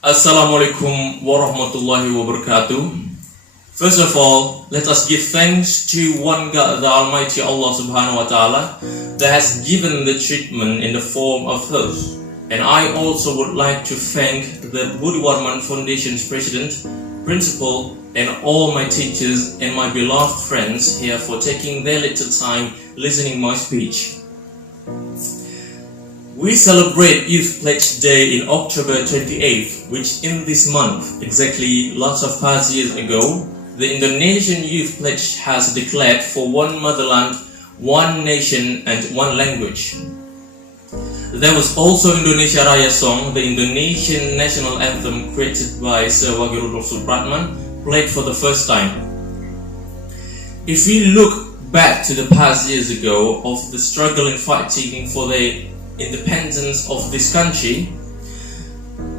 Assalamualaikum warahmatullahi wabarakatuh. First of all, let us give thanks to one God, the Almighty Allah subhanahu wa ta'ala, that has given the treatment in the form of host. And I also would like to thank the Budi Warman Foundation's president, principal, and all my teachers and my beloved friends here for taking their little time listening my speech. We celebrate Youth Pledge Day in October 28th, which in this month, exactly lots of past years ago, the Indonesian Youth Pledge has declared for one motherland, one nation, and one language. There was also Indonesia Raya song, the Indonesian national anthem created by Sir Wage Rudolf Supratman, played for the first time. If we look back to the past years ago of the struggle and fighting for the independence of this country,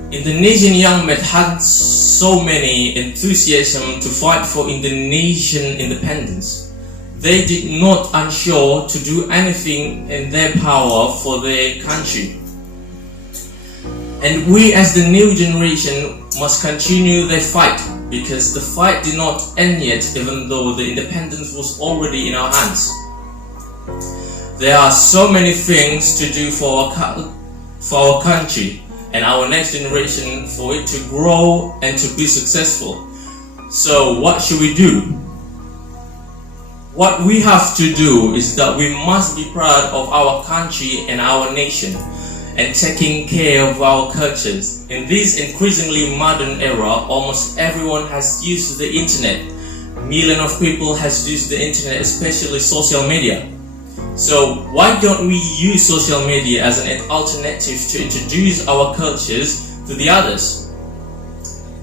Indonesian young men had so many enthusiasm to fight for Indonesian independence. They did not unsure to do anything in their power for their country. And we as the new generation must continue their fight, because the fight did not end yet, even though the independence was already in our hands. There are so many things to do for our country and our next generation for it to grow and to be successful. So what should we do? What we have to do is that we must be proud of our country and our nation and taking care of our cultures. In this increasingly modern era, almost everyone has used the internet. Millions of people has used the internet, especially social media. So why don't we use social media as an alternative to introduce our cultures to the others?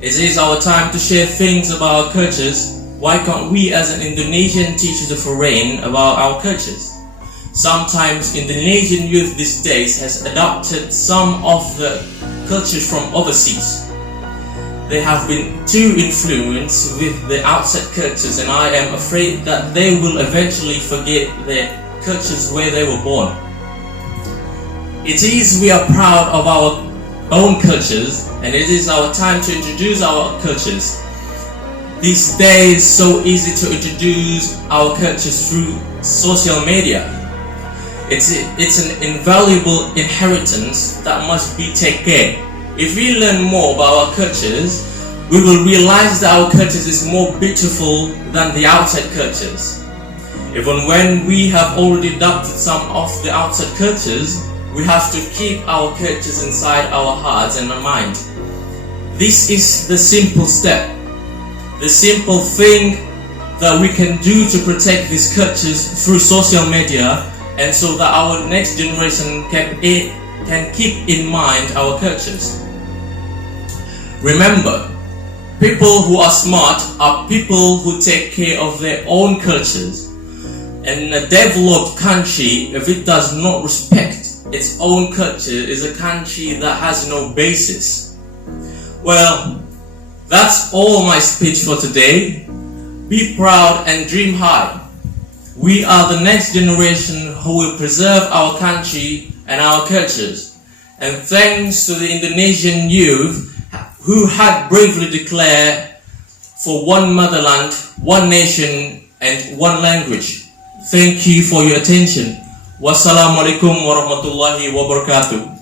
It is our time to share things about our cultures. Why can't we as an Indonesian teach the foreign about our cultures? Sometimes Indonesian youth these days has adopted some of the cultures from overseas. They have been too influenced with the outside cultures, and I am afraid that they will eventually forget their cultures where they were born. It is we are proud of our own cultures, and it is our time to introduce our cultures. These days, so easy to introduce our cultures through social media. It's an invaluable inheritance that must be taken care. If we learn more about our cultures, we will realize that our cultures is more beautiful than the outside cultures. Even when we have already adopted some of the outside cultures, we have to keep our cultures inside our hearts and our mind. This is the simple step, the simple thing that we can do to protect these cultures through social media, and so that our next generation can keep in mind our cultures. Remember, people who are smart are people who take care of their own cultures. And a developed country, if it does not respect its own culture, is a country that has no basis. Well, that's all my speech for today. Be proud and dream high. We are the next generation who will preserve our country and our cultures. And thanks to the Indonesian youth who had bravely declared for one motherland, one nation, and one language. Thank you for your attention. Wassalamualaikum warahmatullahi wabarakatuh.